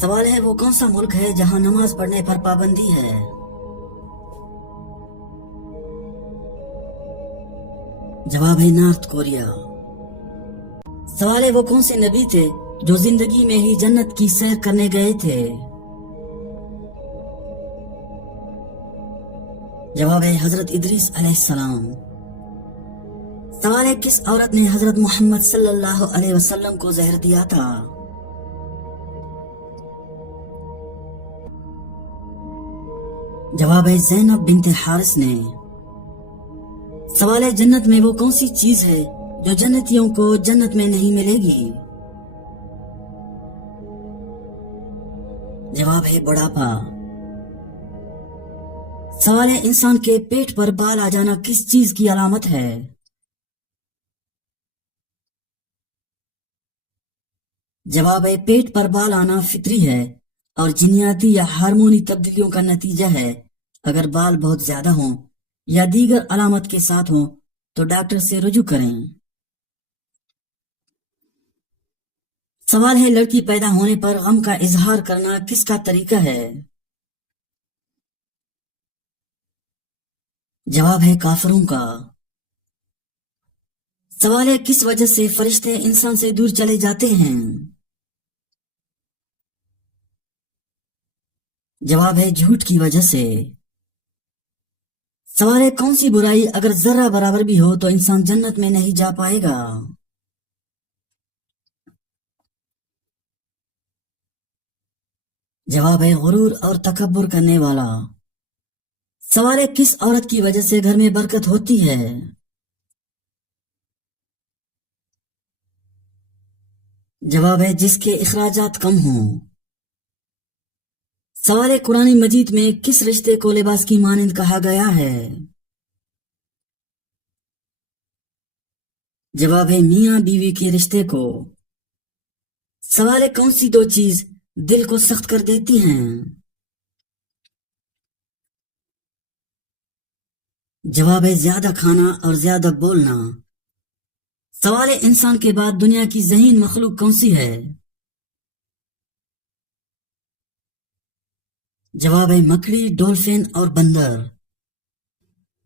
سوال ہے وہ کون سا ملک ہے جہاں نماز پڑھنے پر پابندی ہے؟ جواب ہے نارتھ کوریا۔ سوال ہے وہ کون سے نبی تھے جو زندگی میں ہی جنت کی سیر کرنے گئے تھے؟ جواب ہے حضرت ادریس علیہ السلام۔ سوال ہے کس عورت نے حضرت محمد صلی اللہ علیہ وسلم کو زہر دیا تھا؟ جواب ہے زینب بنت حارث نے۔ سوال ہے جنت میں وہ کون سی چیز ہے جو جنتیوں کو جنت میں نہیں ملے گی؟ جواب ہے بڑھاپا۔ سوال ہے انسان کے پیٹ پر بال آ جانا کس چیز کی علامت ہے؟ جواب ہے پیٹ پر بال آنا فطری ہے اور جینیاتی یا ہارمونی تبدیلیوں کا نتیجہ ہے۔ اگر بال بہت زیادہ ہوں یا دیگر علامت کے ساتھ ہوں تو ڈاکٹر سے رجوع کریں۔ سوال ہے لڑکی پیدا ہونے پر غم کا اظہار کرنا کس کا طریقہ ہے؟ جواب ہے کافروں کا۔ سوال ہے کس وجہ سے فرشتے انسان سے دور چلے جاتے ہیں؟ جواب ہے جھوٹ کی وجہ سے۔ سوال ہے کون سی برائی اگر ذرہ برابر بھی ہو تو انسان جنت میں نہیں جا پائے گا؟ جواب ہے غرور اور تکبر کرنے والا۔ سوال ہے کس عورت کی وجہ سے گھر میں برکت ہوتی ہے؟ جواب ہے جس کے اخراجات کم ہوں۔ سوال ہے قرآن مجید میں کس رشتے کو لباس کی مانند کہا گیا ہے؟ جواب ہے میاں بیوی کے رشتے کو۔ سوال ہے کون سی دو چیز دل کو سخت کر دیتی ہیں؟ جواب ہے زیادہ کھانا اور زیادہ بولنا۔ سوال ہے انسان کے بعد دنیا کی ذہین مخلوق کون سی ہے؟ جواب ہے مکڑی، ڈولفن اور بندر۔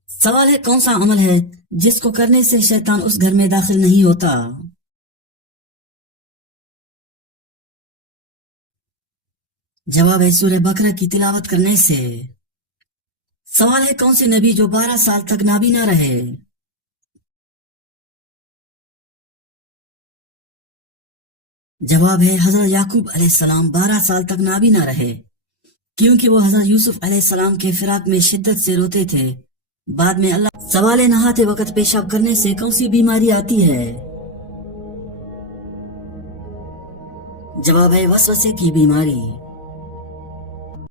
سوال ہے کون سا عمل ہے جس کو کرنے سے شیطان اس گھر میں داخل نہیں ہوتا؟ جواب ہے سورہ بقرہ کی تلاوت کرنے سے۔ سوال ہے کون سے نبی جو 12 سال تک نابینا رہے؟ جواب ہے حضرت یعقوب علیہ السلام 12 سال تک نابینا رہے کیونکہ وہ حضرت یوسف علیہ السلام کے فراق میں شدت سے روتے تھے۔ بعد میں اللہ سوال نہاتے وقت پیشاب کرنے سے کون سی بیماری آتی ہے؟ جواب ہے وسوسے کی بیماری۔